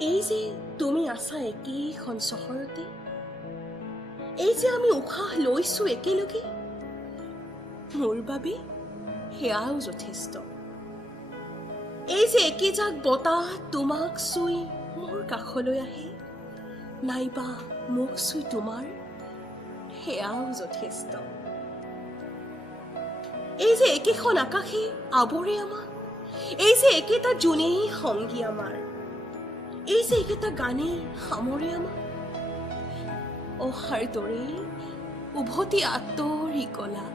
এই যে তুমি আছা একেইখন চহৰতে, এই যে আমি উশাহ লৈছো একেলগে, মোৰ বাবে সেয়াও যথেষ্ট। এই যে একেজাক বতাহ তোমাক চুই মোৰ কাষলৈ আহে, নাইবা মোক চুই তোমাৰ, সেয়াও যথেষ্ট। এই যে একেখন আকাশে আৱৰে আমাক, এই যে একেটা জোনেই সংগী আমাৰ, এই যে একেটা গানেই সামৰে আমাক, অহাৰ দৰেই উভতি আঁতৰি গলা।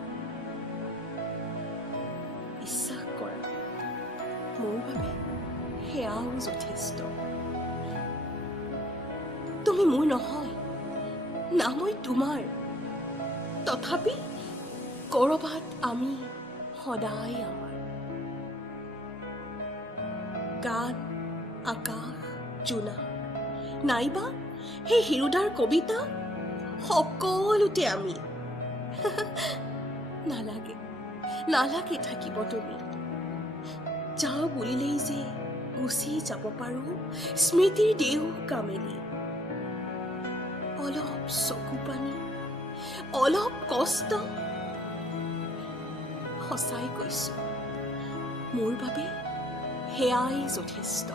বিশ্বাস কৰা, মোৰ বাবে সেয়াও যথেষ্ট। তুমি মোৰ নহয়, না মই তোমাৰ, তথাপি ক'ৰবাত আমি সদায় আমাৰ। গান, আকাশ, জোনা, নাইবা সেই হিৰুদাৰ কবিতা, সকলোতে আমি। নালাগে, নালাগে থাকিব তুমি। যাওঁ বুলিলেই যে গুচি যাব পাৰোঁ স্মৃতিৰ ডেউকা মেলি। অলপ চকু পানী, অলপ কষ্ট, সঁচাই কৈছোঁ, মোৰ বাবে সেয়াই যথেষ্ট।